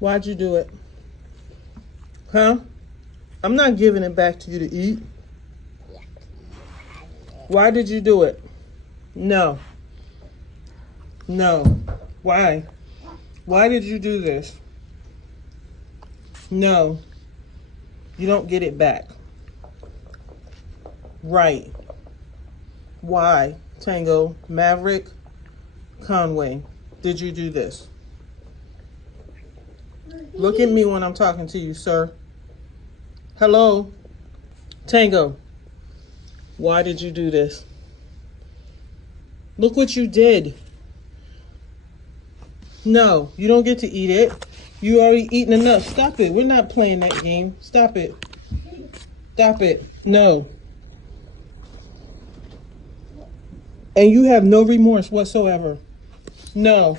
Why'd you do it? Huh? I'm not giving it back to you to eat. Why did you do it? No. No. Why? Why did you do this? No. You don't get it back. Right. Why? Tango, Maverick, Conway, did you do this? Look at me when I'm talking to you, sir. Hello? Tango, why did you do this? Look what you did. No, you don't get to eat it. You already eaten enough. Stop it. We're not playing that game. Stop it. Stop it. No. And you have no remorse whatsoever. No.